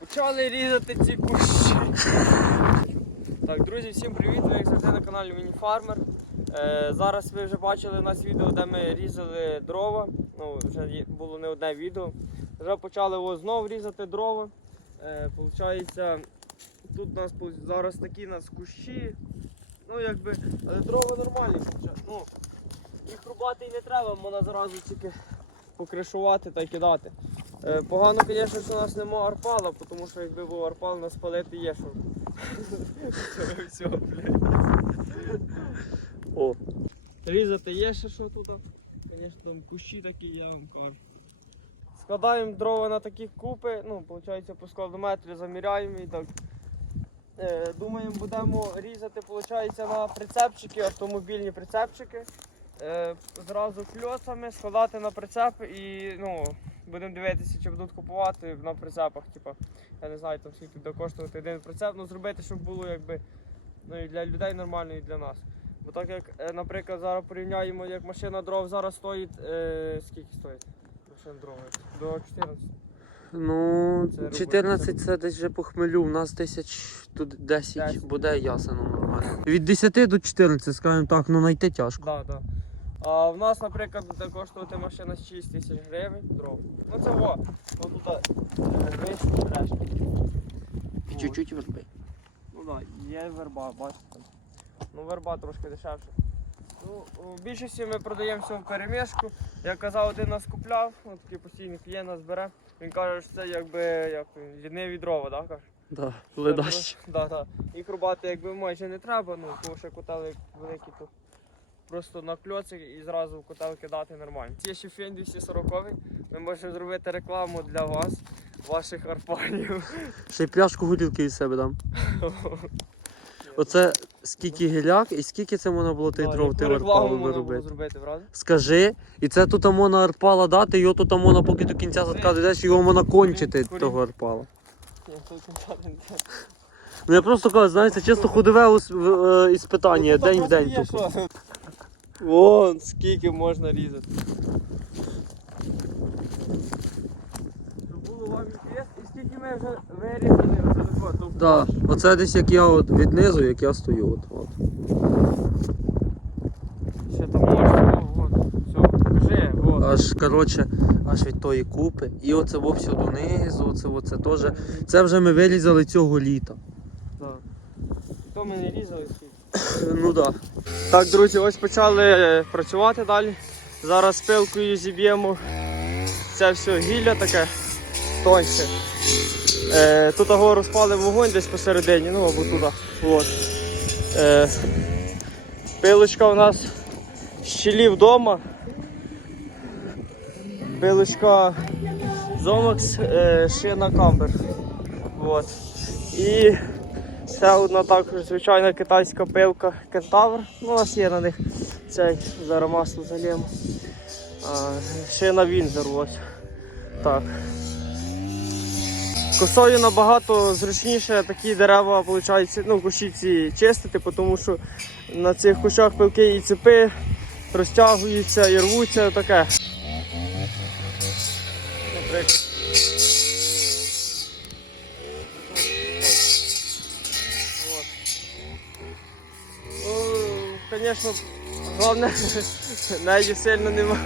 Почали різати ці кущі. Так, друзі, всім привіт! Ви як завжди на каналі Мініфармер. Е, зараз ви вже бачили у нас відео, де ми різали дрова. Ну, вже було не одне відео. Вже почали знову різати дрова. Е, получається, тут у нас зараз такі у нас кущі. Ну, якби, але дрова нормальні. Ну, їх рубати і не треба, можна зразу тільки покришувати та й кидати. Е, Погано, звісно, що у нас нема арпала, тому що якби був арпал, нас палити є що. Все, блядь. О. Різати є ще що тут. Звісно, там кущі такі, я вам кажу. Складаємо дрова на такі купи, ну, виходить, по складометрі заміряємо і так. Е, думаємо, будемо різати, виходить, на прицепчики, автомобільні прицепчики. Е, зразу кльоцами складати на прицеп і ну, будемо дивитися, чи будуть купувати на прицепах. Типу, я не знаю, там скільки буде коштувати один прицеп, ну зробити, щоб було якби ну, і для людей нормально, і для нас. Бо так як, е, наприклад, зараз порівняємо, як машина дров зараз стоїть, е, скільки стоїть? Машина дров? До 14. Ну, Це робить 14 це десь вже по хмелю, у нас тисяч тут 10 Десять. буде ясено нормально. Від 10 до 14, скажімо так, ну знайти тяжко. Да, да. А в нас, наприклад, буде коштувати машина 6 тисяч гривень дров. Ну це во, отут е, вийшов решта. Чуть-чуть верби. Ну так, да, є верба, бачите. Ну верба трошки дешевше. Ну, в більшості ми продаємо все в перемішку. Як казав, один нас купляв, ну, такий постійний клієнт нас бере. Він каже, що це якби як ліниві дрова, так? каже? Да, Це ледач. Да, да. Їх рубати якби майже не треба, ну, тому що котели великі, то просто на кльоцик і зразу в котел кидати нормально. Є ще фен 240 ми можемо зробити рекламу для вас, ваших арпанів. Ще й пляшку горілки від себе дам. Оце скільки гіляк і скільки це можна було тих дров ти арпалу виробити. Скажи, і це тут можна арпала дати, його тут можна поки до кінця садка дійдеш, його можна кончити того арпала. Ну я просто кажу, знаєте, чисто ходове е, іспитання, Ну, день в день тупо. Вон, скільки можна різати. Було вам інтерес, і скільки ми вже вирізали оце тако, то Да, оце десь як я от віднизу, як я стою. От, от. Ще там можна, о, от, все, покажи, от. Аж коротше, аж від тої купи. І оце во все донизу, оце, оце теж. Це вже ми вирізали цього літа. Так. То ми не різали. Ну. Да. Так, друзі, ось почали е, працювати далі. Зараз пилкою зіб'ємо це все гілля таке тоньше. Е, тут того розпали вогонь десь посередині, ну або туди. От. Е, пилочка у нас з щілі вдома. Пилочка Zomax, е, шина камбер. От. І Ще одна також звичайна китайська пилка кентавр. Ну, у нас є на них цей зараз масло залємо. Шина Вінзер ось. Так. Косою набагато зручніше такі дерева виходить, ну, кущі чистити, тому що на цих кущах пилки і цепи розтягуються і рвуться таке. Наприклад. Конечно, головне, навіть сильно нема.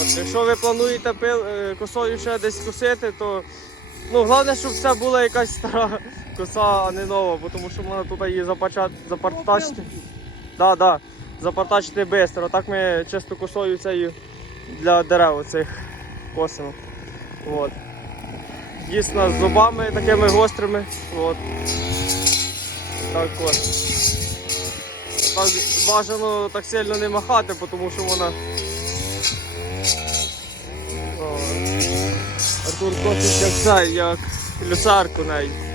От, якщо ви плануєте пил, е, косою ще десь косити, то ну, головне, щоб це була якась стара коса, а не нова, бо тому що можна тут її запартачити. Да, да, запартачити швидко. Так ми чисто косою цією для дерев цих косимо. От. Дійсно з зубами такими гострими. От. Так от. Так бажано так сильно не махати, тому що вона. Артур косить як цей, як люцарку навіть.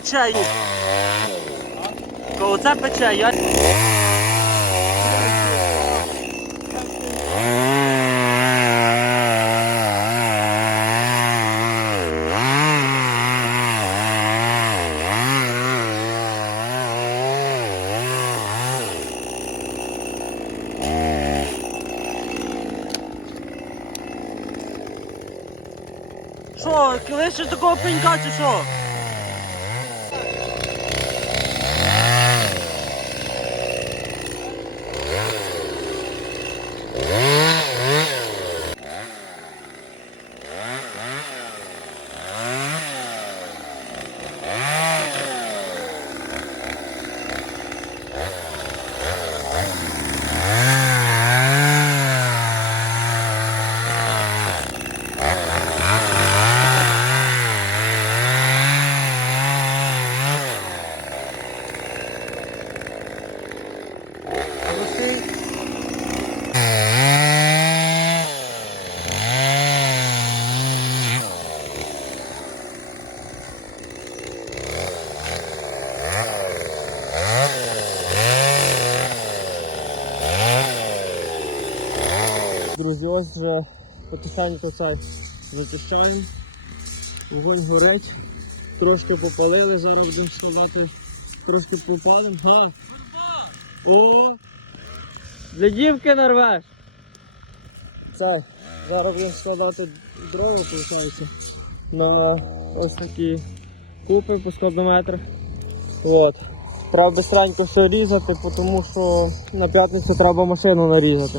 Пече. То оце пече, я. Що, лише такого пенька чи що? Друзі, ось вже потихеньку цей зачищаємо. Вогонь горить. Трошки попалили, зараз будемо складати, трошки попалимо. Га! О! Для дівки нарвеш! Цей, зараз будемо складати дрова, виходить. На ось такі купи по складометрах. От. Треба бистренько все різати, тому що на п'ятницю треба машину нарізати.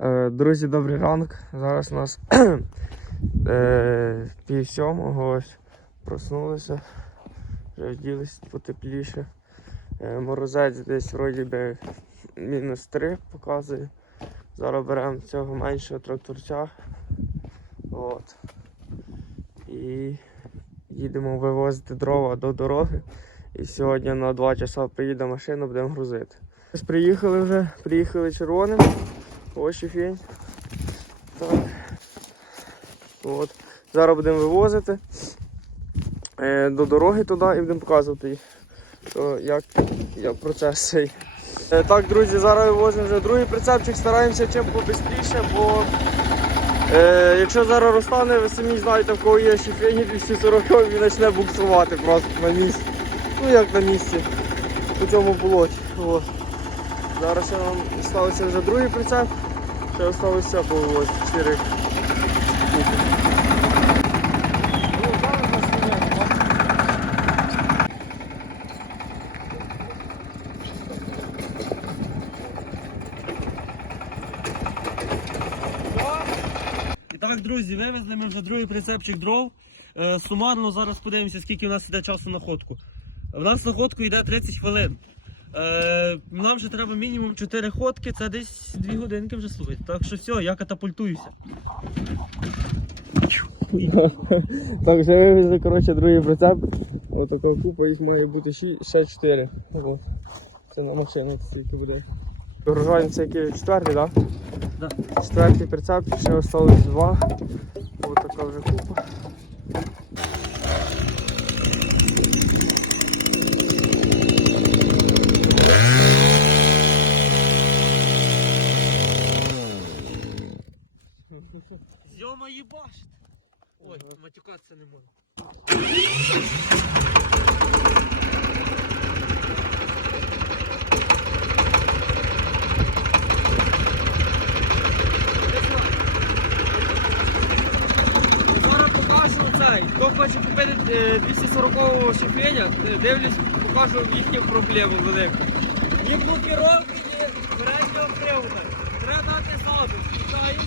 Е, Друзі, добрий ранок. Зараз у нас е, пів сьомого ось проснулися, вже вділися потепліше. Е, Морозець десь вроді би мінус 3 показує. Зараз беремо цього меншого тракторця. От. І їдемо вивозити дрова до дороги. І сьогодні на 2 часа приїде машина, будемо грузити. Ось приїхали вже, приїхали червоним. Ось і фінь. Так. От. Зараз будемо вивозити е, до дороги туди і будемо показувати, що, як, як процес цей. Е, так, друзі, зараз вивозимо вже другий прицепчик, стараємося чим побистріше, бо е, якщо зараз розтане, ви самі знаєте, в кого є ще фені 240 він почне буксувати просто на місці. Ну як на місці, по цьому болоті. От. Зараз ще нам залишився вже другий прицеп, ще залишилося ось 4 І так, друзі, вивезли ми вже другий прицепчик дров. Е, сумарно зараз подивимося, скільки у нас йде часу на ходку. У нас на ходку йде 30 хвилин. Е, нам вже треба мінімум 4 ходки, це десь 2 годинки вже слухайте. Так що все, я катапультуюся. Так, вже вивезли коротше, другий прицеп. Ось такого купа, їх має бути ще, ще 4. Це на машині стільки буде. Вигружаємо це який четвертий, так? Да. Четвертий прицеп, ще залишилось два. Ось така вже купа. Йома їбаш! Ой, матюкатися не можу. Зараз покажу цей. Хто хоче купити е, 240-го шифеня, е, дивлюсь, покажу їхню проблему велику. Ні блокировки, ні переднього привода. Треба дати салду. Включаємо.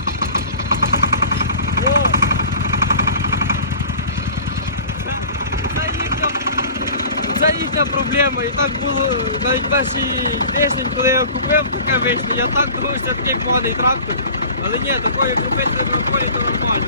Це їхня, це їхня проблема. І так було навіть перший тиждень, коли я купив таке вийшло. Я так думав, що такий поганий трактор. Але ні, такої купити на полі то нормально,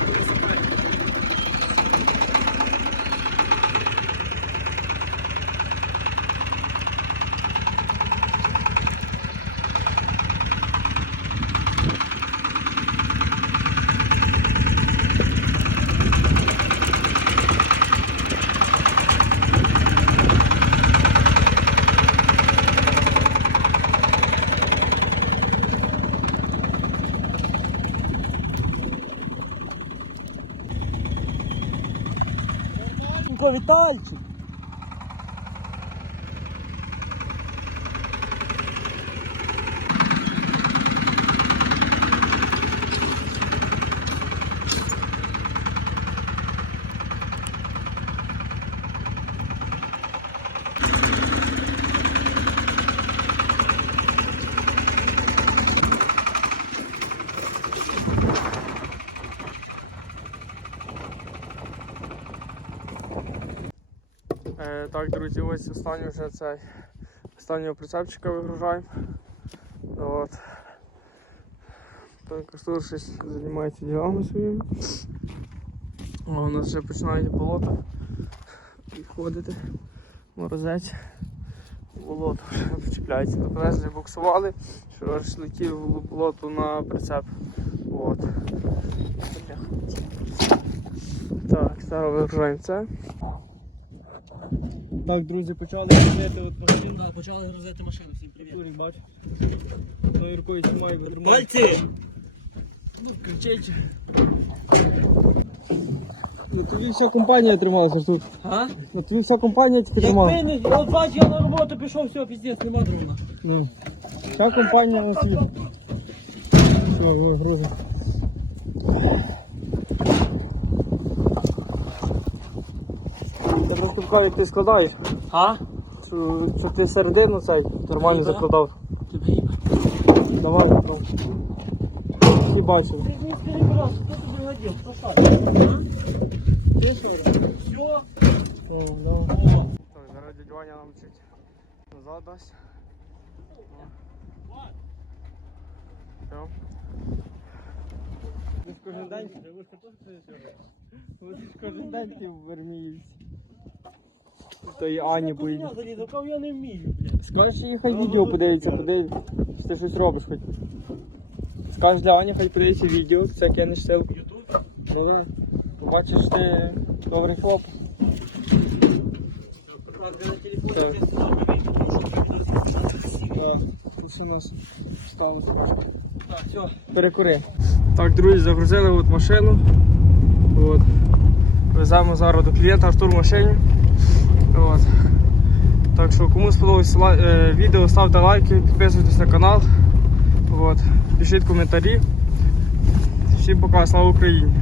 Е, так, друзі, ось останній вже цей останнього прицепчика вигружаємо. От. Так, щось займається ділами своїми. О, у нас вже починають болото відходити. Морозець. Болото вчіпляється. Привезли, буксували, що аж летів болото на прицеп. От. Так, зараз вигружаємо це. Так, друзі, почали грузити от машину. Да, почали грузити машину, всім привіт. Юрій, бач. Той рукою тримає, бо тримає. Пальці! Ну, кричить. Ну, тобі вся компанія трималася тут. А? Ну, тобі вся компанія тільки тримала. Якби не, от бач, я на роботу пішов, все, піздець, нема дрона. Ну, вся компанія на світ. Все, ой, грузить. Я як ти складаєш. А? Що, ти середину цей нормально закладав. Давай, ну. Всі бачили. Ти мені скажи, будь ласка, хто тобі гадів? Хто ставить? Ти що? Все? О, да. О, Так, зараз дядь Ваня нам чуть назад дасть. Все. Кожен день, ви ж кожен день ти в Верміївці. То і Ані поїде. я не вмію, блядь. Скажеш, їй хай відео подивиться, подивиться, чи ти щось робиш хоч. Скажеш для Ані, хай подивиться відео, це кинеш ссылку. Ютуб? Ну так. Побачиш ти добрий хлоп. Так, Так. що ще нас ставить. Так, все. Перекури. Так, друзі, загрузили от машину. От. Веземо зараз до клієнта аж в машині. От. Так що кому сподобалось е, відео, ставте лайки, підписуйтесь на канал. От. Пишіть коментарі. Всім пока, слава Україні!